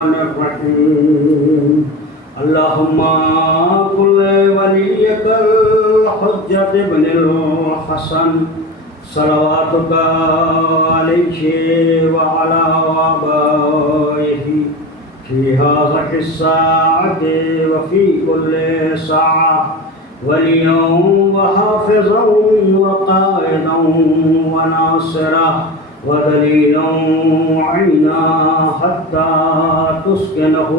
الرحيم اللهم كل وليك الحجة بن الحسن صلواتك عليه وعلى آبائه في هذه الساعة وفي كل ساعة وليا وحافظا وقائدا وناصرا ودليلا وعينا حتى تسكنه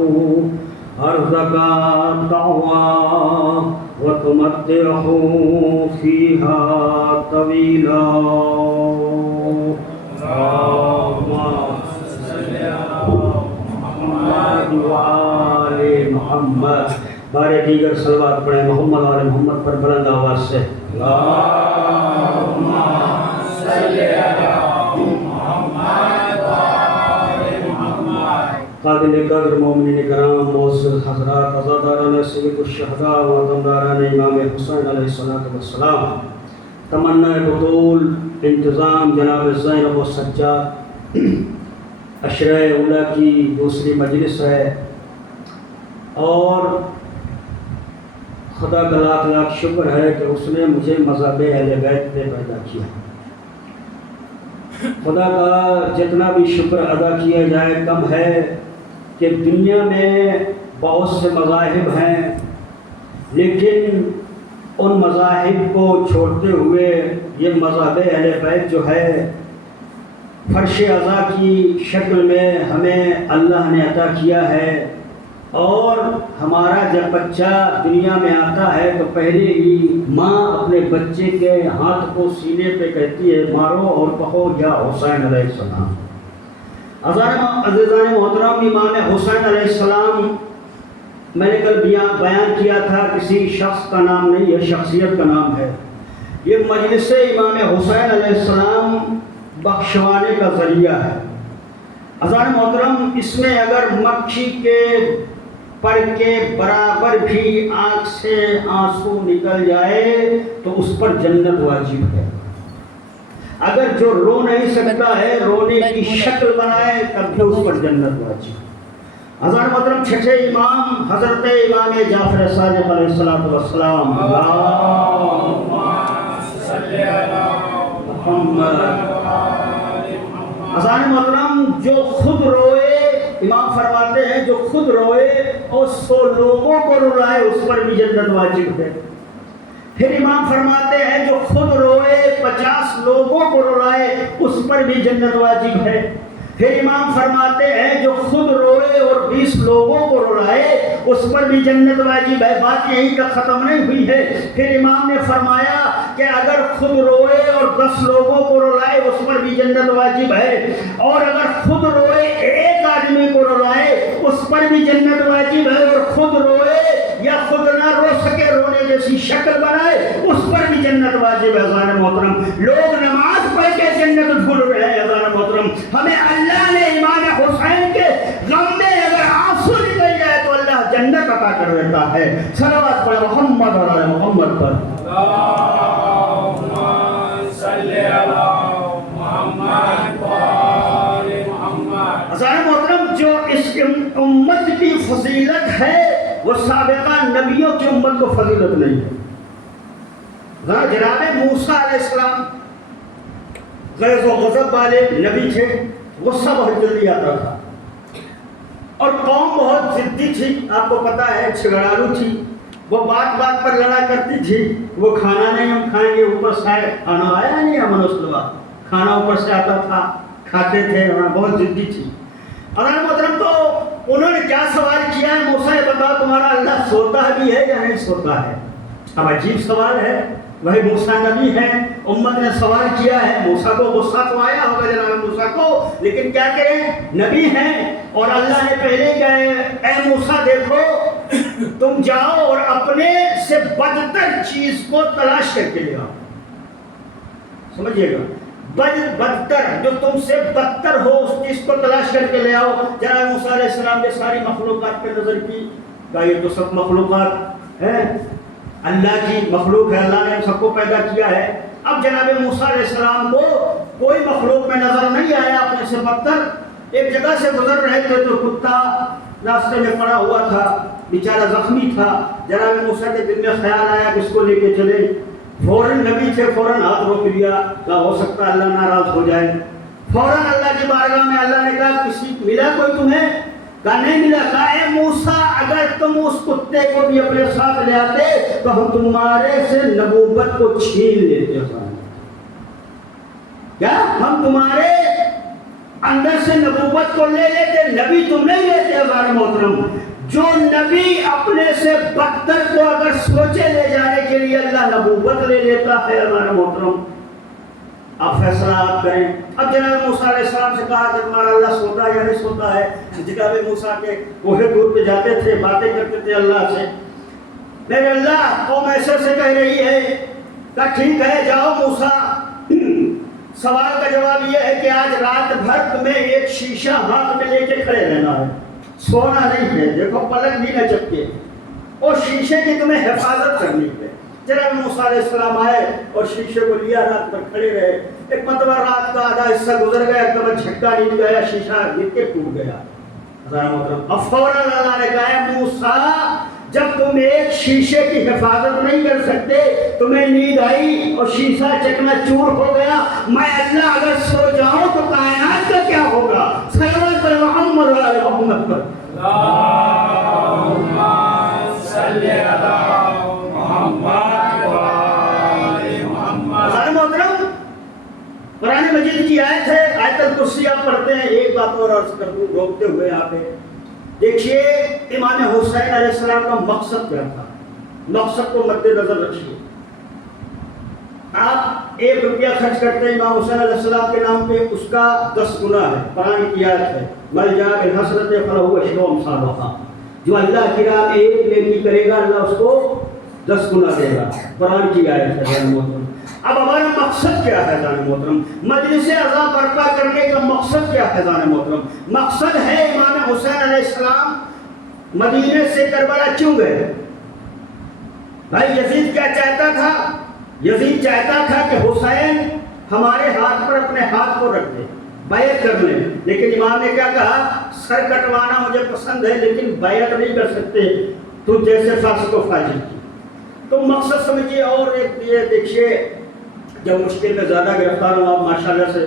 أرضك طوعا وتمتعه فيها طويلا. اللهم صل على محمد وآل محمد. بارے دیگر صلوات پڑھیں محمد اور محمد پر بلند آواز سے. اللهم صل علی قابل قدر مومنین کرام معزز حضرات عزاداران سید الشہداء و وطنداران امام حسین علیہ السلام، تمنا بطول انتظام جناب زینب و سجاد عشرہ اولیٰ کی دوسری مجلس ہے، اور خدا کا لاکھ لاکھ شکر ہے کہ اس نے مجھے مذہب اہل بیت پہ پیدا کیا. خدا کا جتنا بھی شکر ادا کیا جائے کم ہے کہ دنیا میں بہت سے مذاہب ہیں، لیکن ان مذاہب کو چھوڑتے ہوئے یہ مذہب اہل بیت جو ہے فرش عزا کی شکل میں ہمیں اللہ نے عطا کیا ہے. اور ہمارا جب بچہ دنیا میں آتا ہے تو پہلے ہی ماں اپنے بچے کے ہاتھ کو سینے پہ کہتی ہے مارو اور کہو یا حسین علیہ السلام. عزیزان محترم، امام حسین علیہ السلام میں نے کل بیان کیا تھا، کسی شخص کا نام نہیں ہے، شخصیت کا نام ہے. یہ مجلس امام حسین علیہ السلام بخشوانے کا ذریعہ ہے. عزیزان محترم، اس میں اگر مکھی کے پر کے برابر بھی آنکھ سے آنسو نکل جائے تو اس پر جنت واجب ہے. اگر جو رو نہیں سکتا ہے رونے کی شکل بنائے تب بھی اس پر جنت واجب ہے. حضرت محترم چھٹے امام حضرت امام جعفر صادق علیہ السلام، اللہم صلی علی محمد. حضرت محترم جو خود روئے، امام فرماتے ہیں جو خود روئے اور 100 لوگوں کو رلائے اس پر بھی جنت واجب ہے. پھر امام فرماتے ہیں جو خود روئے 50 لوگوں کو رلائے اس پر بھی جنت واجب ہے. پھر امام فرماتے ہیں جو خود روئے اور 20 لوگوں کو رلائے اس پر بھی جنت واجب ہے. بات یہی کا ختم نہیں ہوئی ہے. پھر امام نے فرمایا کہ اگر خود روئے اور 10 لوگوں کو رلائے اس پر بھی جنت واجب ہے، اور اگر خود روئے ایک آدمی کو رلائے اس پر بھی جنت واجب ہے، اور خود روئے یا خود نہ رو سکے رونے جیسی شکل بنائے اس پر بھی جنت واجب ہے. اذان محترم، لوگ نماز پڑھ کے جنت بھول رہے ہیں. اذان محترم، ہمیں اللہ نے امام حسین کے غم میں اگر آنسو نکل جائے تو اللہ جنت عطا کر دیتا ہے. صلوات پڑھ محمد اور آل محمد پر. اللہم صلی علی محمد و آل محمد. اذان محترم، جو اس امت کی فضیلت ہے وہ سابقہ نبیوں کی امت کو فضیلت نہیں ہے. جناب موسیٰ علیہ السلام غیظ و غضب والے نبی تھے، غصہ بہت جلدی آتا تھا، اور قوم بہت ضدی تھی. آپ کو پتا ہے جھگڑالو تھی، وہ بات بات پر لڑا کرتی تھی. وہ کھانا نہیں ہم کھائیں گے، اوپر سے کھانا آیا نہیں ہم نے، کھانا اوپر سے آتا تھا، کھاتے تھے، بہت ضدی تھی. اگر محترم تو انہوں نے کیا سوال کیا ہے، موسیٰ یہ بتاؤ تمہارا اللہ سوتا بھی ہے یا نہیں سوتا ہے. اب عجیب سوال ہے، وہی موسیٰ نبی ہے، امت نے سوال کیا ہے. موسیٰ کو غصہ تو آیا ہوگا جناب موسیٰ کو، لیکن کیا کریں، نبی ہیں. اور اللہ نے پہلے کہا اے موسیٰ دیکھو تم جاؤ اور اپنے سے بدتر چیز کو تلاش کر کے لے آؤ. سمجھیے گا، بدتر جو تم سے بدتر ہو اس چیز کو تلاش کر کے لے آؤ. جناب موسیٰ علیہ السلام نے ساری مخلوقات پہ نظر کی، کہا یہ تو سب مخلوقات ہیں، اللہ کی مخلوق ہے، اللہ نے سب کو پیدا کیا ہے. اب جناب موسیٰ علیہ السلام کو کوئی مخلوق میں نظر نہیں آیا اپنے سے بدتر. ایک جگہ سے گزر رہے تھے تو کتا راستے میں پڑا ہوا تھا، بیچارہ زخمی تھا. جناب موسیٰ کے دل میں خیال آیا کہ اس کو لے کے چلے. فوراً نبی تھے، فوراً ہاتھ روک لیا، کہا ہو سکتا ہے اللہ ناراض ہو جائے. فوراً اللہ کی بارگاہ میں اللہ نے کہا کسی ملا کوئی تمہیں؟ کہا نہیں ملا. کہا اے موسیٰ اگر تم اس کتے کو بھی اپنے ساتھ لے آتے تو ہم تمہارے سے نبوت کو چھین لیتے. کیا ہم تمہارے اندر سے نبوت کو لے لیتے؟ نبی تم نہیں لیتے. ہمارے محترم، جو نبی اپنے سے بدتر کو اگر سوچے لے جانے کے لیے اللہ نبوت لے لیتا ہے ہمارے محترم. آپ فیصلہ آپ کریں. اب جناب موسیٰ علیہ السلام سے کہا کہ تمہارا اللہ سوتا ہے یا نہیں سوتا ہے. جناب موسیٰ کے کوہ طور پہ جاتے تھے، باتیں کرتے تھے اللہ سے. میرے اللہ قوم ایسے سے کہہ رہی ہے. کہا ٹھیک ہے جاؤ موسیٰ. سوال کا جواب یہ ہے کہ آج رات بھر تمہیں ایک شیشہ ہاتھ میں لے کے کھڑے رہنا ہے، سونا نہیں ہے. دیکھو پلک بھی نہ چپکے، اور شیشے کی تمہیں حفاظت کرنی ہے. جناب موسیٰ علیہ السلام آئے اور شیشے کو لیا، رات پر کھڑے رہے. ایک مرتبہ رات کا آدھا حصہ گزر گیا، ایک دفعہ جھٹکا نہیں گیا، شیشہ گر کے ٹوٹ گیا. اب فوراً اللہ نے کہا موسیٰ جب تم ایک شیشے کی حفاظت نہیں کر سکتے، تمہیں نیند آئی اور شیشہ چکنا چور ہو گیا، میں اللہ اگر سو جاؤں تو کائنات کا کیا ہوگا؟ صلوات محمد علی محمد پر. اللہم صلی علی محمد وآل محمد. محترم، قرآن مجید کی آیت ہے، آیت الکرسی آپ پڑھتے ہیں. ایک بات اور عرض کر دوں روکتے ہوئے یہاں پہ دیکھیے امام حسین علیہ السلام کا مقصد کیا تھا. مقصد کو مد نظر رکھیے. آپ 1 روپیہ خرچ کرتے ہیں امام حسین علیہ السلام کے نام پہ، اس کا 10 گنا ہے. قرآن کی آیت ہے مل جا بالحسنۃ فلہ عشر امثالها. جو اللہ کی راہ میں ایک نیکی کرے گا اللہ اس کو 10 گنا دے گا. قرآن کی آیت ہے محترم. اب ہمارا مقصد کیا ہے جان محترم؟ مجلس عزا برپا کرنے کا مقصد کیا ہے جان محترم؟ مقصد ہے امام حسین علیہ السلام مدینے سے کربلا کیوں گئے؟ بھائی یزید کیا چاہتا تھا؟ یزید چاہتا تھا کہ حسین ہمارے ہاتھ پر اپنے ہاتھ کو رکھ دے، بیعت کر لیں. لیکن امام نے کیا کہا؟ سر کٹوانا مجھے پسند ہے لیکن بیعت نہیں کر سکتے تو جیسے فاسق و فاجر کی. تو مقصد سمجھیے. اور ایک یہ دیکھیے جب مشکل میں زیادہ گرفتار ہوں، آپ ماشاءاللہ سے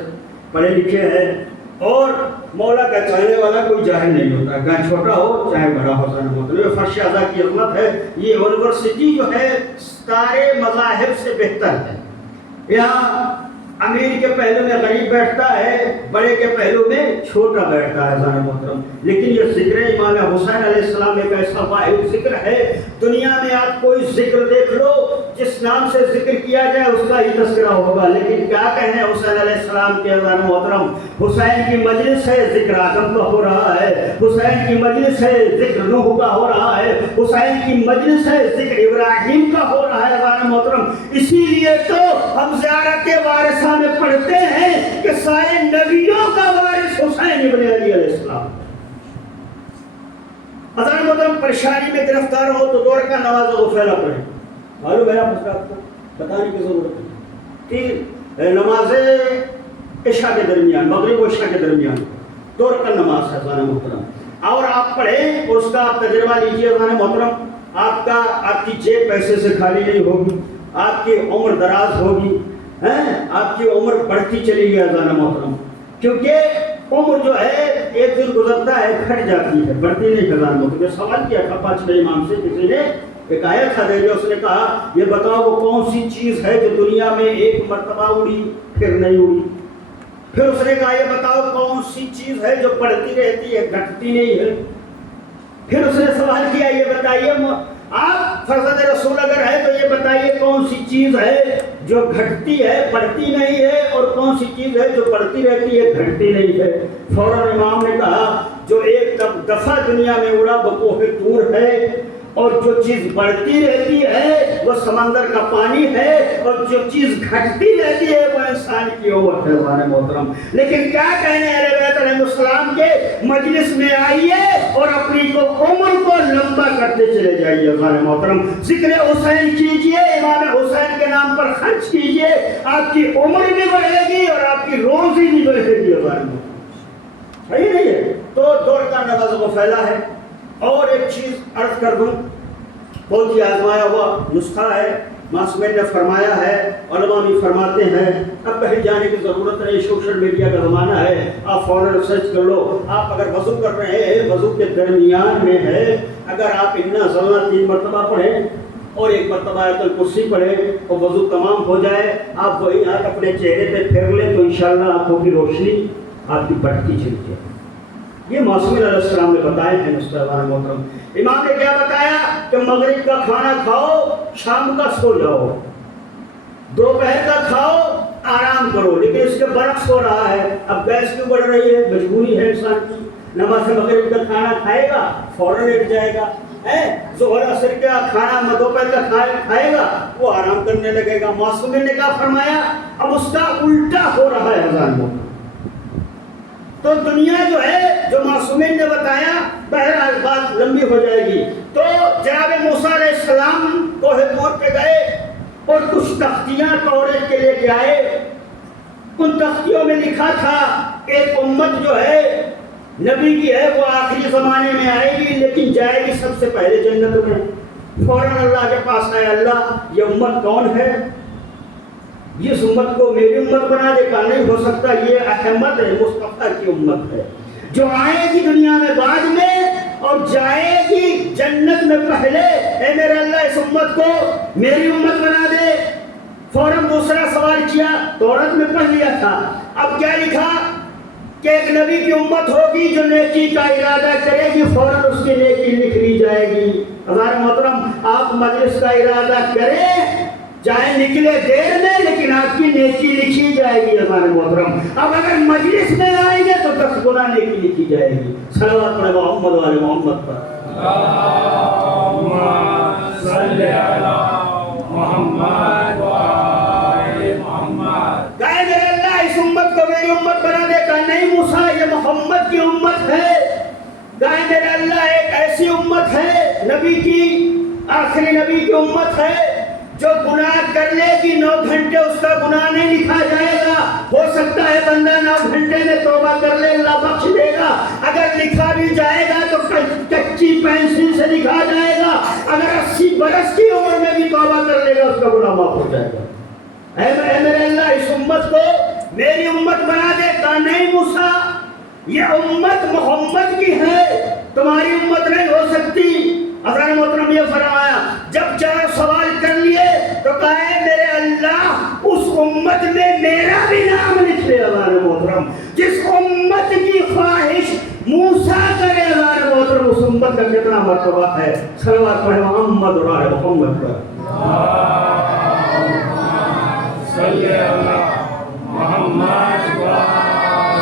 پڑھے لکھے ہیں اور مولا کا چاہنے والا کوئی جاہل نہیں ہوتا، گاہ چھوٹا ہو چاہے بڑا ہو. یہ فرش اعضا کی عظمت ہے. یہ یونیورسٹی جو ہے سارے مذاہب سے بہتر ہے. یہاں امیر کے پہلو میں غریب بیٹھتا ہے، بڑے کے پہلو میں چھوٹا بیٹھتا ہے ذرا محترم. لیکن یہ ذکر امام حسین علیہ السلام ایک ایسا واحد ذکر ہے. دنیا میں آپ کوئی ذکر دیکھ لو جس نام سے ذکر کیا جائے اس کا ہی تذکرہ ہوگا. لیکن کیا کہنے حسین علیہ السلام کے ذرا محترم؟ حسین کی مجلس ہے، ذکر آدم کا ہو رہا ہے. حسین کی مجلس ہے، ذکر نوح کا ہو رہا ہے. حسین کی مجلس ہے، ذکر ابراہیم کا ہو رہا ہے ذرا محترم. اسی لیے تو ہم زیارت وارثہ میں پڑھتے ہیں کہ سارے نبیوں کا وارث حسین ابن علی علیہ السلام. حضرت محترم پریشانی میں گرفتار ہو تو 2 رکعت نماز غفیلہ پڑھیں. معلوم ہے آپ کو بتانے کی ضرورت ہے کہ نماز عشاء کے درمیان، مغرب و عشاء کے درمیان 2 رکعت نماز ہے ذرا محترم. اور آپ پڑھیں اور اس کا آپ تجربہ لیجیے ذرا محترم. آپ کی جیب پیسے سے خالی نہیں ہوگی، آپ کی عمر دراز ہوگی، آپ کی عمر بڑھتی چلی گئی ذرا محترم. کیونکہ عمر جو ہے ایک دن گزرتا ہے گھٹ جاتی ہے، بڑھتی نہیں ذرا محترم. سوال کیا تھا 5 امام سے کسی نے، ایک آیت تھا جو اس نے کہا یہ بتاؤ وہ کون سی چیز ہے جو دنیا میں ایک مرتبہ اڑی پھر نہیں اڑی. پھر اس نے کہا یہ بتاؤ کون سی چیز ہے جو بڑھتی رہتی ہے گھٹتی نہیں ہے. پھر اس نے سوال کیا یہ بتائیے آپ فرزند رسول اگر ہے تو یہ بتائیے کون سی چیز ہے جو گھٹتی ہے بڑھتی نہیں ہے، اور کون سی چیز ہے جو بڑھتی رہتی ہے گھٹتی نہیں ہے. فوراً امام نے کہا جو ایک دفعہ دنیا میں اڑا وہ کوہ طور ہے، اور جو چیز بڑھتی رہتی ہے وہ سمندر کا پانی ہے، اور جو چیز گھٹتی رہتی ہے وہ انسان کی عمر ہے ہمارے محترم. لیکن کیا کہنے اہل بیت علیہ السلام کے مجلس میں آئیے اور اپنی کو عمر کو لمبا کرتے چلے جائیے ہمارے محترم. ذکر حسین کیجئے، امام حسین کے نام پر خرچ کیجئے، آپ کی عمر بھی بڑھے گی اور آپ کی روزی بھی بڑھے گی ہمارے محترم. صحیح نہیں ہے؟ تو دوڑتا نماز کو پھیلا ہے. اور ایک چیز عرض کر دوں، بہت ہی آزمایا ہوا نسخہ ہے، معصومین نے فرمایا ہے، علماء بھی فرماتے ہیں. اب کہیں جانے کی ضرورت نہیں، سوشل میڈیا کا زمانہ ہے، آپ فوراً ریسرچ کر لو. آپ اگر وضو کر رہے ہیں، وضو کے درمیان میں ہے، اگر آپ انا صلاۃ 3 مرتبہ پڑھیں اور 1 مرتبہ آیت الکرسی پڑھیں اور وضو تمام ہو جائے، آپ وہی ہاتھ اپنے چہرے پہ پھیر لیں تو انشاءاللہ آنکھوں کی روشنی آپ کی بڑھتی چلی جائے. یہ معصوم علیہ السلام نے بتائے ہیں مستعان محترم. امام نے کیا بتایا کہ مغرب کا کھانا کھاؤ، شام کا سو جاؤ، دوپہر کا کھاؤ، آرام کرو. لیکن اس کے برعکس ہو رہا ہے. اب گیس کیوں بڑھ رہی ہے؟ مجبوری ہے انسان کی. نماز مغرب کا کھانا کھائے گا فوراً لیٹ جائے گا، ظہر عصر کا کھانا دوپہر کا کھائے گا وہ آرام کرنے لگے گا. معصوم نے کیا فرمایا؟ اب اس کا الٹا ہو رہا ہے حضرات محترم. تو دنیا جو ہے، جو معصومین نے بتایا، بہرحال بات لمبی ہو جائے گی. تو جناب موسیٰ علیہ السلام کوہ طور پہ گئے اور کچھ تختیاں توریت کے لے کے آئے. ان تختیوں میں لکھا تھا ایک امت جو ہے نبی کی ہے، وہ آخری زمانے میں آئے گی، لیکن جائے گی سب سے پہلے جنت میں. فوراً اللہ کے پاس آئے، اللہ یہ امت کون ہے؟ اس امت کو میری امت بنا دے گا؟ نہیں ہو سکتا، یہ احمد ہے، مصطفیٰ کی امت ہے جو آئے گی دنیا میں بعد میں اور جائے گی جنت میں پہلے. اے میرے اللہ اس امت کو میری امت بنا دے. فوراً دوسرا سوال کیا، تورات میں پڑھ لیا تھا، اب کیا لکھا کہ ایک نبی کی امت ہوگی جو نیکی کا ارادہ کرے گی، فوراً اس کی نیکی لکھ لی جائے گی. ہمارے محترم آپ مجلس کا ارادہ کریں، چاہے نکلے دیر میں، لیکن آپ کی نیکی لکھی جائے گی. ہمارے محترم اب اگر مجلس میں آئیں گے تو 10 گنا نیکی لکھی جائے گی. صلوات پڑھیں محمد والے محمد پر. اللہم صلی علی محمد وآل محمد. کہے میرے اللہ اس امت کو میری امت بنا دے گا؟ نہیں موسیٰ، یہ محمد کی امت ہے. کہے میرے اللہ ایک ایسی امت ہے نبی کی، آخری نبی کی امت ہے جو گناہ کر لے گی 9 گھنٹے اس کا گناہ نہیں لکھا جائے گا. ہو سکتا ہے بندہ 9 گھنٹے میں توبہ کر لے، اللہ بخش دے گا. اگر لکھا بھی جائے گا تو کچی پینسل سے لکھا جائے گا. اگر 80 برس کی عمر میں بھی توبہ کر لے گا اس کا گناہ معاف ہو جائے گا. اے میرے اللہ اس امت کو میری امت بنا دے گا؟ نہیں موسیٰ، یہ امت محمد کی ہے، تمہاری امت نہیں ہو سکتی. حضرت محترم یہ فرمایا، جب 4 سوال کر لیے تو کہا میرے اللہ اس امت میں میرا بھی نام لکھ لے. ہمارے محترم جس امت کی خواہش موسیٰ کرے، ہمارے محترم اس امت کا کتنا مرتبہ ہے. صلوات پڑھیں محمد اور آل محمد پر. صلی علی محمد وآل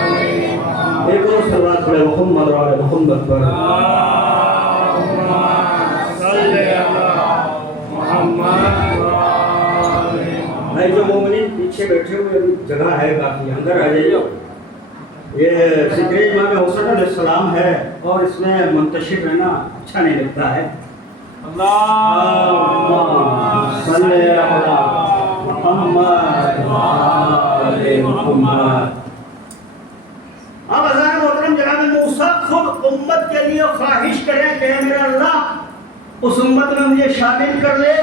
محمد. ایک اور صلوات پڑھیں محمد اور آل محمد پر. جو مومنین پیچھے بیٹھے ہوئے جگہ ہے کافی، اندر آ جائیے. یہ ذکر امام حسین علیہ السلام ہے اور اس میں منتشر رہنا اچھا نہیں لگتا ہے. اللہم صلی علی محمد وآل محمد. اب حضرت محترم جناب موسیٰ خود امت کے لیے خواہش کریں کہ میرے اللہ اس امت میں مجھے شامل کر لے.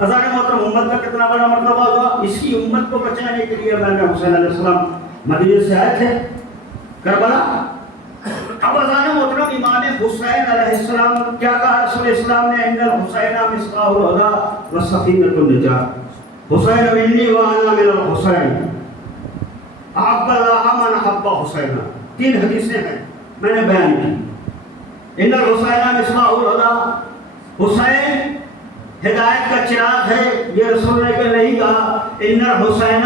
حضرت محترم امت کا کتنا بڑا مرتبہ ہوگا. اسی امت کو بچانے کے لیے امام حسین علیہ السلام مدینے سے آئے تھے کربلا. اب حضرت محترم امام حسین علیہ السلام کیا کہا رسول اسلام نے؟ ان الحسین مصباح الہدی و سفینۃ النجات. حسین منی وانا من الحسین احب اللہ من احب حسین. 3 حدیثیں ہیں میں نے بیان کی. ان الحسین مصباح الہدی، حسین ہدایت کا چراغ ہے. یہ رسول نے نہیں کہا ان الحسین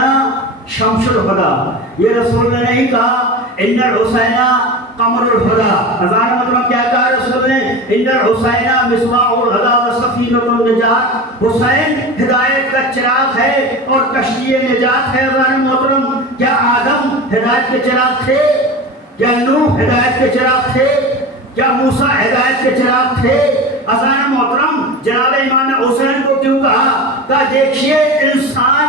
شمس الہدی، یہ رسول نے نہیں کہا ان الحسین قمر الہدی. ہزار مطلب کیا کہا رسول نے؟ ان الحسین مصباح الہدی و سفینۃ النجات. حسین ہدایت کا چراغ ہے اور کشتی نجات ہے. ہزار محترم کیا آدم ہدایت کے چراغ تھے؟ کیا نوح ہدایت کے چراغ تھے؟ کیا موسیٰ ہدایت کے چراغ تھے؟ حضرت محترم جناب امام حسین کو کیوں کہا؟ دیکھیے انسان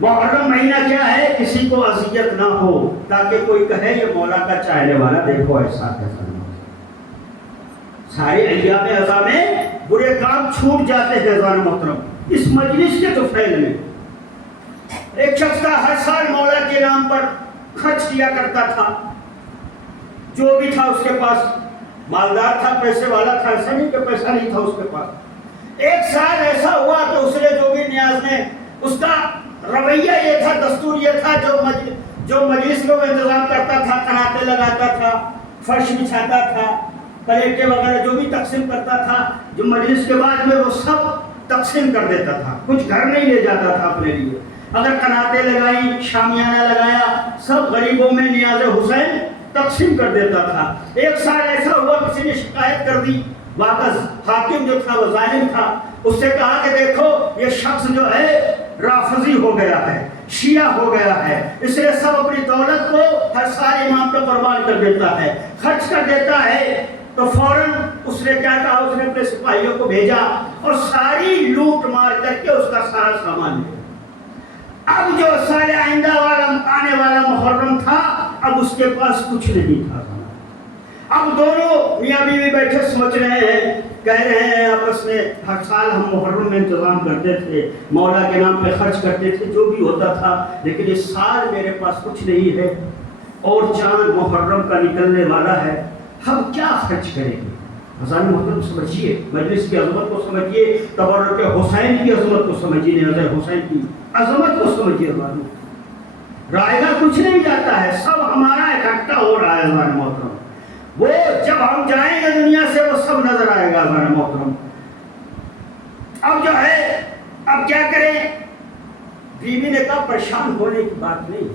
محرم مہینہ کیا ہے؟ کسی کو اذیت نہ ہو، تاکہ کوئی کہے یہ مولا کا چاہنے والا دیکھو ایسا کیسا۔ سارے ایام اعظام میں برے کام چھوٹ جاتے ہیں اذان محترم اس مجلس کے تو فیل میں۔ ایک شخص کا ہر سال مولا کے نام پر خرچ کیا کرتا تھا، جو بھی تھا اس کے پاس، مالدار تھا، پیسے والا تھا، ایسا نہیں کہ پیسہ نہیں تھا اس کے پاس۔ ایک سال ایسا ہوا کہ اس نے جو بھی نیاز میں، اس کا رویہ یہ تھا، دستور یہ تھا، جو مجلس میں وہ انتظام کرتا تھا، کناتے لگاتا تھا، فرش بچھاتا تھا، پلیٹیں وغیرہ جو بھی تقسیم کرتا تھا، جو مجلس کے بعد میں وہ سب تقسیم کر دیتا تھا، کچھ گھر نہیں لے جاتا تھا اپنے لیے۔ اگر کناتے لگائی، شامیانہ لگایا، سب غریبوں میں نیاز حسین تقسیم کر دیتا تھا۔ ایک سال ایسا ہوا کسی نے شکایت کر دی، واقعی حاکم جو تھا وہ ظالم تھا، اس سے کہا کہ دیکھو یہ شخص جو ہے رافضی ہو گیا ہے، شیعہ ہو گیا ہے، اس لیے سب اپنی دولت کو ہر سال امام پہ قربان کر دیتا ہے، خرچ کر دیتا ہے۔ تو فوراً اس نے کیا کہا، اس نے اپنے سپاہیوں کو بھیجا اور ساری لوٹ مار کر کے اس کا سارا سامان لیا۔ اب جو سال آئندہ والا آنے والا محرم تھا، اب اس کے پاس کچھ نہیں تھا۔ اب دونوں میاں بیوی بیٹھے سوچ رہے ہیں، کہہ رہے ہیں آپس میں، ہر سال ہم محرم میں انتظام کرتے تھے، مولا کے نام پہ خرچ کرتے تھے، جو بھی ہوتا تھا، لیکن اس سال میرے پاس کچھ نہیں ہے اور چاند محرم کا نکلنے والا ہے، ہم کیا خرچ کریں گے؟ حضرت محترم سمجھیے، مجلس کی عظمت کو سمجھیے، تبرک حسین کی عظمت کو سمجھیے، حضرت حسین کی عظمت کو سمجھیے۔ رائے گا کچھ نہیں جاتا ہے، سب ہمارا اکٹھا ہو رہا ہے حضرت محترم، وہ جب ہم جائیں گے دنیا سے وہ سب نظر آئے گا حضرت محترم۔ اب جو ہے، اب کیا کریں؟ بیوی نے کہا پریشان ہونے کی بات نہیں،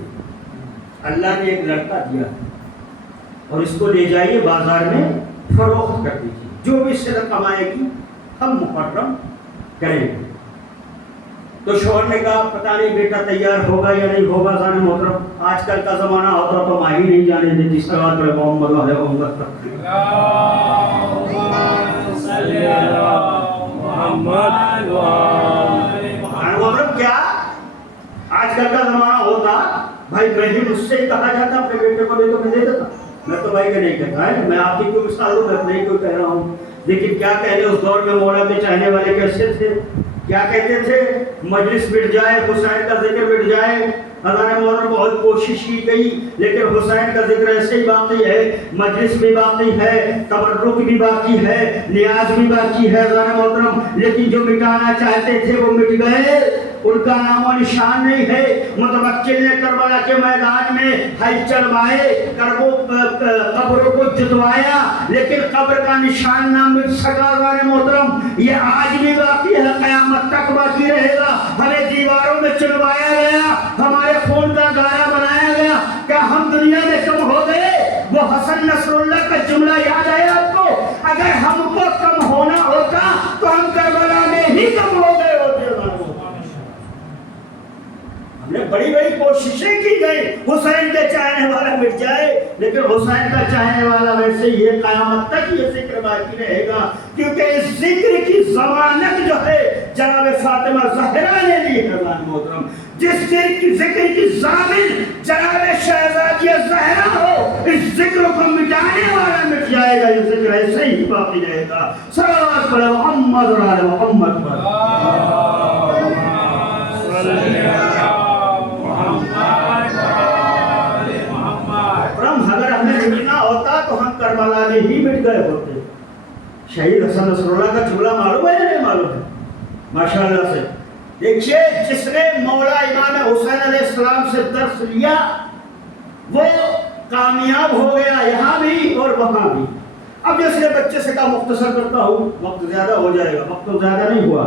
اللہ نے ایک لڑکا دیا اور اس کو لے جائیے بازار میں فروخت کر دیجیے، جو بھی اس سے کمائے گی ہم محرم کریں گے۔ تو شوہر نے کہا پتہ نہیں بیٹا تیار ہوگا یا نہیں ہوگا حضرت محترم، آج کل کا زمانہ ہوتا تو ماں ہی نہیں جانے دیتی، صلوات محمد علیہ محمد تک۔ محترم کیا آج کل کا زمانہ ہوتا، بھائی میں ہی مجھ سے ہی کہا جاتا اپنے بیٹے کو دے تو میں دے دیتا، میں تو بھائی کا نہیں کہتا ہے، میں آپ کی کوئی مثال ہوں، میں اپنے کو کہہ رہا ہوں، لیکن کیا کہنے اس دور میں مولا کے چاہنے والے کیسے تھے، کیا کہتے تھے؟ مجلس مٹ جائے، حسین کا ذکر مٹ جائے، حضرت مولانا بہت کوشش کی گئی لیکن حسین کا ذکر ایسے ہی باقی ہے، مجلس بھی باقی ہے، تبرک بھی باقی ہے، نیاز بھی باقی ہے حضرت محترم، لیکن جو مٹانا چاہتے تھے وہ مٹ گئے، ان کا نام و نشان نہیں ہے۔ متوکل نے کربلا کے میدان میں ہل چلوائے، قبروں کو جتوایا، لیکن قبر کا نشان نہ مٹ سکا حضرت محترم، یہ آج بھی باقی ہے، قیامت تک باقی رہے گا۔ ہمیں دیواروں میں چلوایا گیا، ہمارے خون کا گارا بنایا گیا، کیا ہم دنیا میں کم ہو گئے؟ وہ حسن نصر اللہ کا جملہ یاد ہے آپ کو؟ اگر ہم کو کم ہونا ہوتا تو ہم کربلا میں ہی کم ہو گئے ہوتے۔ ہم نے بڑی بڑی کوششیں کی گئی حسین کے چاہنے والا مٹ جائے، لیکن حسین کا چاہنے والا ویسے یہ قیامت تک یہ ذکر باقی رہے گا، کیونکہ اس ذکر کی ضمانت جو ہے جناب فاطمہ زہرا نے لی ہے حضرت محترم۔ جس ذکر کی ضامن جناب شہزادی زہرا ہو، اس ذکر کو مٹانے والا مٹ جائے گا، یہ ذکر ایسے ہی باقی رہے گا۔ صلوات پڑھے محمد اور آل محمد پر۔ اگر ہمیں مٹنا ہوتا تو ہم کربلا میں ہی مٹ گئے ہوتے۔ شہید حسن نصر اللہ کا جملہ معلوم ہے یا نہیں معلوم ہے؟ ماشاءاللہ سے دیکھیے، جس نے مولا امام حسین علیہ السلام سے درس لیا وہ کامیاب ہو گیا، یہاں بھی اور وہاں بھی۔ اب جس نے بچے سے کہا مختصر کرتا ہوں، وقت زیادہ ہو جائے گا، وقت تو زیادہ نہیں ہوا،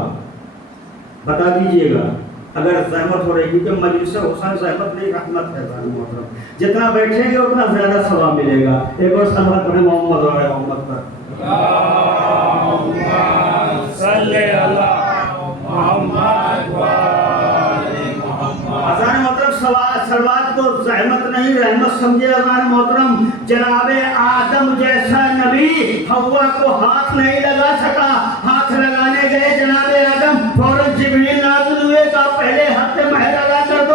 بتا دیجئے گا اگر زحمت ہو رہی، کیونکہ مجلس حسین زحمت نہیں رحمت ہے محترم، جتنا بیٹھیں گے اتنا زیادہ ثواب ملے گا۔ ایک اور صلوات پڑھیں محمد و آل محمد پر۔ اللہم صلی علی محمد و آل محمد۔ اذان محترم صلوات کو زحمت نہیں رحمت سمجھے اذان محترم۔ جناب آدم جیسا نبی حوا کو ہاتھ نہیں لگا سکا، ہاتھ لگانے گئے جناب آدم، فوراً جبریل نازل ہوئے، کہا پہلے ہاتھ میں مہر لگا کر دو،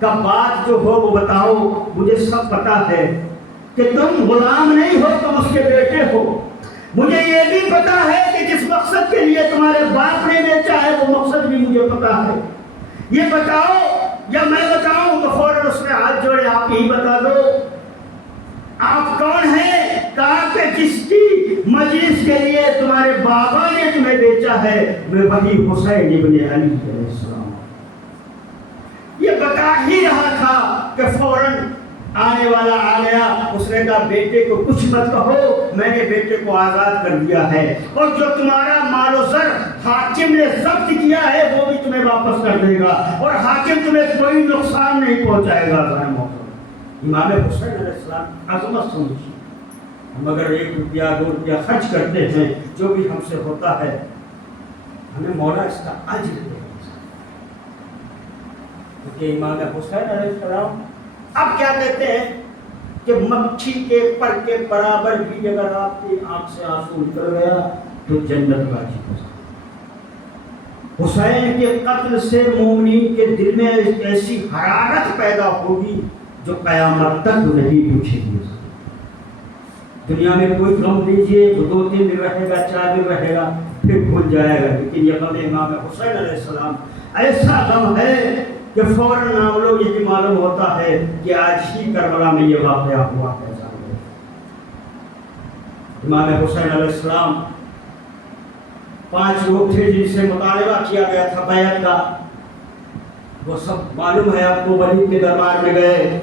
کا بات جو ہو وہ بتاؤ، مجھے سب پتا ہے کہ تم غلام نہیں ہو، تم اس کے بیٹے ہو۔ مجھے یہ بھی پتا ہے کہ جس مقصد کے لیے تمہارے باپ نے بیچا ہے وہ مقصد بھی مجھے پتا ہے۔ یہ بتاؤ یا میں بتاؤں؟ تو فوراً اس نے ہاتھ جوڑے، آپ ہی بتا دو، آپ کون ہیں؟ کہا کہ جس کی مجلس کے لیے تمہارے بابا نے تمہیں بیچا ہے میں وہی حسین ابن علی علیہ السلام۔ یہ بتا ہی رہا تھا کہ فوراً آنے والا آ گیا۔ اس نے کہا بیٹے کو کچھ مت کہو، میں نے بیٹے کو آزاد کر دیا ہے، اور جو تمہارا مال و زر حاکم نے ضبط کیا ہے وہ بھی تمہیں واپس کر دے گا، اور حاکم تمہیں کوئی نقصان نہیں پہنچائے گا۔ امام حسین علیہ السلام عظمت سمجھی۔ ہم اگر 1 روپیہ 2 روپیہ خرچ کرتے ہیں جو بھی ہم سے ہوتا ہے، ہمیں مولا اس کا اجر دے گا، کیونکہ امام حسین علیہ السلام اب کیا کہتے ہیں کہ مکھی کے پر کے برابر بھی اگر آپ کی آنکھ سے آنسو نکل گیا تو جنت واجب ہو جائے۔ حسین کے قتل سے مومنین کے دل میں ایسی حرارت پیدا ہوگی جو قیامت تک نہیں پوچھے گی۔ دنیا میں کوئی غم دیجیے، وہ 2 دن رہے گا، 4 دن رہے گا، پھر بھول جائے گا، لیکن یہ غم امام حسین علیہ السلام ایسا غم ہے کہ فوراً نام لو یہ معلوم ہوتا ہے کہ آج ہی کربلا میں یہ واقعہ ہوا ہے۔ امام حسین علیہ السلام 5 لوگ تھے جن سے مطالبہ کیا گیا تھا بیعت کا، وہ سب معلوم ہے آپ کو۔ ولید کے دربار میں گئے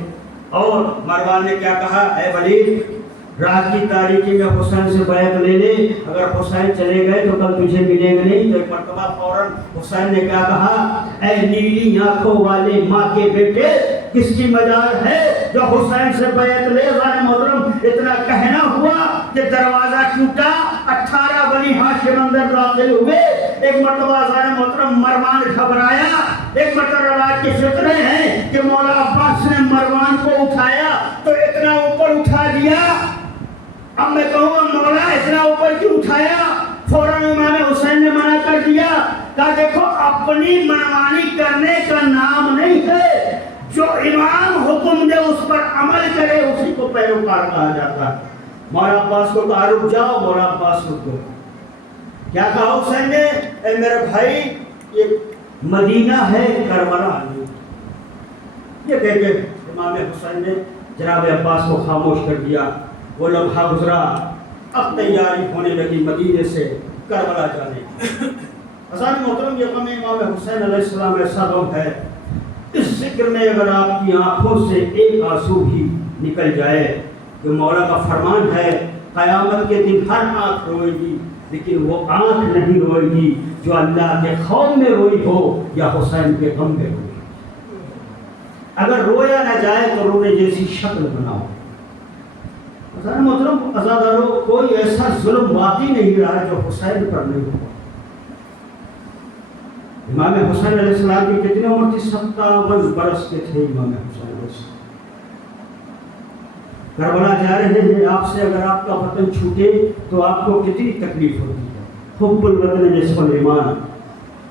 اور مروان نے کیا کہا، اے ولید رات کی تاریکی میں حسین سے بیعت لے لے، اگر حسین چلے گئے تو کل تجھے ملیں گے نہیں۔ تو ایک مرتبہ فوراً حسین نے کیا کہا، اے نیلی آنکھوں والے ماں کے بیٹے، کس کی مجال ہے جو حسین سے بیعت لے؟ غیر محترم اتنا کہنا ہوا کہ دروازہ ٹوٹا، 18 بنی ہاشم اندر داخل ہوئے۔ ایک مرتبہ غیر محترم مروان گھبرایا، ایک مرتبہ روایت کے فقرے ہیں کہ مولا عباس نے مروان کو اٹھایا تو اتنا اوپر اٹھا دیا۔ اب میں کہوں گا مولا اتنا اوپر کیوں اٹھایا؟ فوراً امام حسین نے منع کر دیا، کہا دیکھو اپنی منمانی کرنے کا نام نہیں ہے، جو امام حکم دے اس پر عمل کرے اسی کو پیروکار کہا جاتا ہے۔ مولا عباس کو کہا رک جاؤ، مولا عباس رک گئے۔ کیا کہا حسین نے، اے میرے بھائی یہ مدینہ ہے، کربلا نہیں۔ یہ کہہ کے امام حسین نے جناب عباس کو خاموش کر دیا۔ وہ لمحہ گزرا، اب تیاری ہونے لگی مدینے سے کربلا جانے کی۔ حضرات محترم یہ غم امام حسین علیہ السلام ایسا غم ہے، اس ذکر میں اگر آپ کی آنکھوں سے ایک آنسو بھی نکل جائے، کہ مولا کا فرمان ہے قیامت کے دن ہر آنکھ روئے گی، لیکن وہ آنکھ نہیں روئے گی جو اللہ کے خوف میں روئی ہو یا حسین کے غم میں روئی۔ اگر رویا نہ جائے تو رونے جیسی شکل بناؤ۔ حضرات محترم عزادارو، کوئی ایسا ظلم واقعی نہیں رہا جو حسین پر نہیں ہوا۔ امام حسین علیہ السلام کی کتنی عمر تھی؟ 57 برس کے تھے امام حسین علیہ السلام۔ کربلا جا رہے ہیں، آپ سے اگر آپ کا وطن چھوٹے تو آپ کو کتنی تکلیف ہوتی ہے۔ حب الوطن نصف الایمان،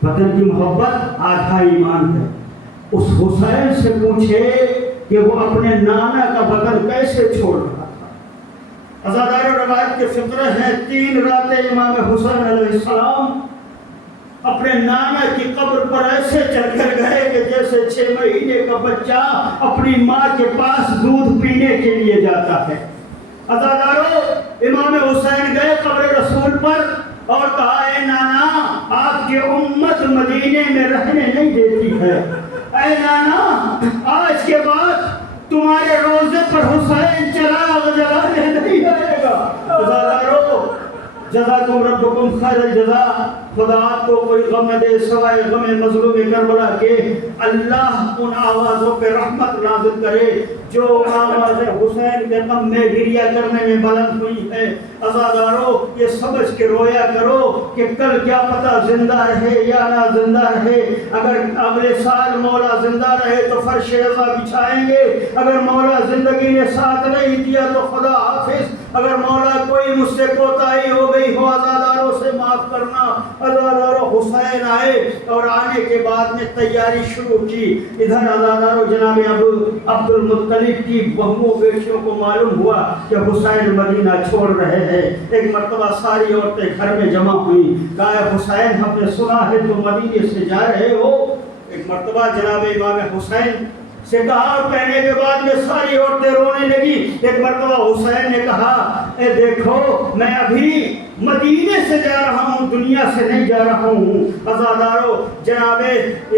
وطن کی محبت آدھا ایمان ہے۔ اس حسین سے پوچھے کہ وہ اپنے نانا کا وطن کیسے چھوڑ رہا تھا۔ عزادار روایت کے فقرے ہیں، 3 راتیں امام حسین علیہ السلام اپنے نانا کی قبر پر ایسے چل کر گئے کہ جیسے 6 مہینے کا بچہ اپنی ماں کے پاس دودھ پینے کے لیے جاتا ہے۔ عزادارو امام حسین گئے قبر رسول پر اور کہا، اے نانا آپ کی امت مدینے میں رہنے نہیں دیتی ہے، اے نانا آج کے بعد تمہارے روزے پر حسین چراغ جلانے نہیں آئے گا۔ عزادارو جزاکم ربکم خیر الجزا، خدا آپ کو کوئی غم نہ دے سوائے غم مظلوم کربلا کے۔ اللہ ان آوازوں پہ رحمت نازل کرے جو آواز حسین کے غم میں گریہ کرنے میں بلند ہوئی ہے۔ عزادارو یہ سمجھ کے رویا کرو کہ کل کیا پتہ زندہ رہے یا نہ زندہ رہے۔ اگر اگلے سال مولا زندہ رہے تو فرش عزا بچھائیں گے، اگر مولا زندگی نے ساتھ نہیں دیا تو خدا حافظ۔ اگر مولا کوئی مجھ سے کوتاہی ہو گئی ہو عزاداروں سے معاف کرنا۔ عزاداروں حسین حسین آئے اور آنے کے بعد میں تیاری شروع کی. ادھر عزادارو جناب عبد المطلب کی بہوؤں بیٹیوں کو معلوم ہوا کہ حسین مدینہ چھوڑ رہے ہیں. ایک مرتبہ ساری عورتیں گھر میں جمع ہوئی. کہا حسین ہم نے سنا ہے تم مدینے سے جا رہے ہو. ایک مرتبہ جناب امام حسین سے کہا اور کہنے کے بعد میں ساری عورتیں رونے لگی. ایک مرتبہ حسین نے کہا اے دیکھو میں ابھی مدینے سے جا رہا ہوں, دنیا سے نہیں جا رہا ہوں. عزادارو جناب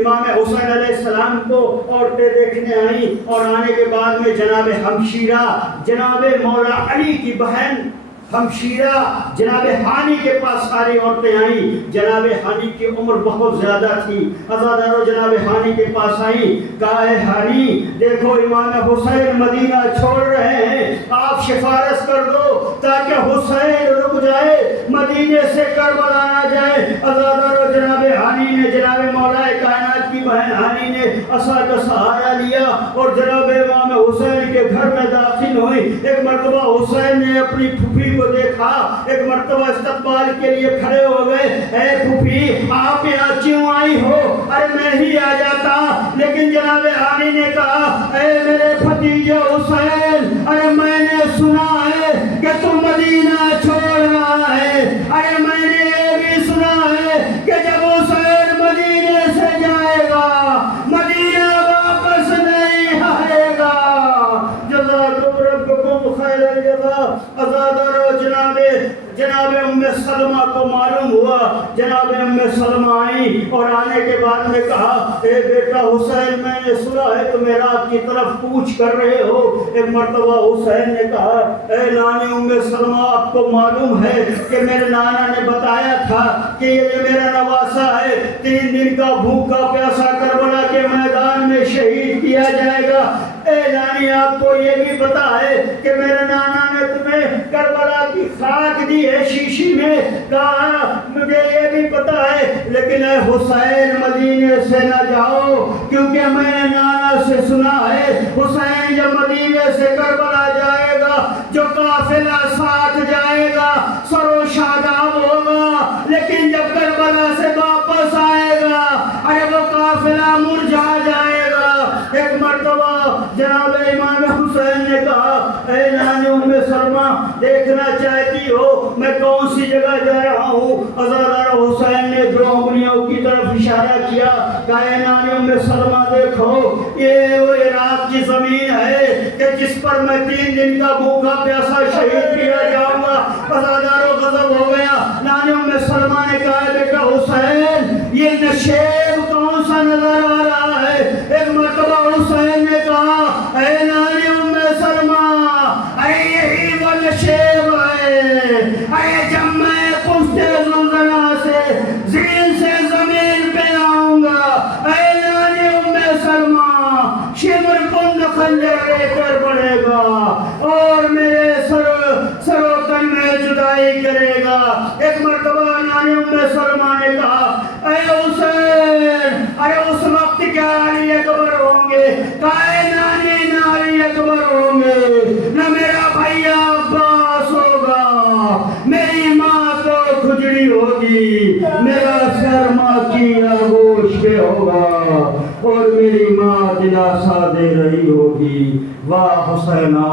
امام حسین علیہ السلام کو عورتیں دیکھنے آئیں اور آنے کے بعد میں جناب ہمشیرہ جناب مولا علی کی بہن ہمشیرہ جناب ہانی کے پاس ساری عورتیں آئیں. جناب ہانی کی عمر بہت زیادہ تھی. عزادارو جناب ہانی کے پاس آئیں. کہا ہے ہانی دیکھو امام حسین مدینہ چھوڑ رہے ہیں, آپ سفارش کر دو تاکہ حسین رک جائے, مدینے سے کربلا نہ جائے. عزادارو جناب ہانی نے جناب مولا کائنات کی بہن ہانی نے عصا کا سہارا لیا اور جناب امام حسین کے گھر میں داخل ہوئی. ایک مرتبہ حسین نے اپنی پھوپھی کو دیکھا. ایک مرتبہ استقبال کے لیے کھڑے ہو گئے. اے پھوپھی آپ یہاں کیوں آئی ہو؟ ارے میں ہی آ جاتا. لیکن جناب ہانی نے کہا اے میرے بھتیجے حسین, ارے میں نے سنا ہے کہ تم مدینہ چھوڑ رہا ہے. ارے میں نے یہ بھی سنا ہے کہ جب حسین مدینے سے جائے گا مدینہ واپس نہیں آئے گا. جزاکم ربکم خیر الجزا. عزادارو جناب ام سلمہ کو معلوم ہوا. جناب ام سلمہ آئیں اور آنے کے بعد میں کہا اے بیٹا حسین میں نے سنا ہے تم آپ کی طرف کوچ کر رہے ہو. ایک مرتبہ حسین نے کہا اے نانی ام سلمہ آپ کو معلوم ہے کہ میرے نانا نے بتایا تھا کہ یہ میرا نواسا ہے, 3 دن کا بھوکا پیاسا کربلا کے میدان میں شہید کیا جائے گا. اے نانی آپ کو یہ بھی پتا ہے کہ میرے نانا نے تمہیں کربلا کی خاک دی ہے شیشی میں. کہا مجھے یہ بھی پتا ہے لیکن اے حسین مدینے سے نہ جاؤ کیونکہ میں نے نانا سے سنا ہے حسین جب مدینے سے کربلا جائے گا جو قافلہ ساتھ جائے گا سر و شاداب ہوگا, لیکن جب کربلا سے واپس آئے گا ارے وہ قافلہ مرجھا جائے گا. ایک مرتبہ جناب امام حسین نے کہا اے نانی ام سلمہ دیکھنا چاہتی ہو میں کون سی جگہ جا رہا ہوں؟ عزادارو حسین نے 2 انگلیوں کی طرف اشارہ کیا. کہا اے نانی ام سلمہ دیکھو یہ وہ عراق کی زمین ہے کہ جس پر میں 3 دن کا بھوکا پیاسا شہید کیا جاؤں گا. عزادارو غضب ہو گیا. نانی ام سلمہ نے کہا بیٹا حسین یہ نشیب کون سا نظر آ رہا ہے؟ ایک مرتبہ حسین نے کہا اے نانی ام سلمہ اے یہی وہ نشیب ہے, اے جب میں پشت زلزلہ سے زین سے زمین پہ آؤں گا اے نانی ام سلمہ شمر کند خنجر لے کر بڑھے گا اور میرے سر و تن میں جدائی کرے گا. ایک مرتبہ نانی ام سلمہ نے کہا اے حسین ارے اس وقت کیا علی اکبر ہوں گے؟ کہا اے نانی نہ علی اکبر ہوں گے نہ میرا بھیا عباس ہوگا, میری ماں تو کھجڑی ہوگی, میرا سر ماں کی آغوش پہ ہوگا اور میری ماں دلاسا دے رہی ہوگی. واہ حسینہ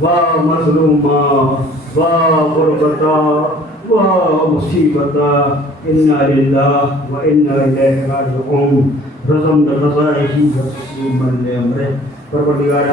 واہ مظلومہ واہ غربتہ واہ مصیبتہ, انا للہ و انا الیہ راجعون. رضم رضائہی و تسلیما لامرہ. پروردگار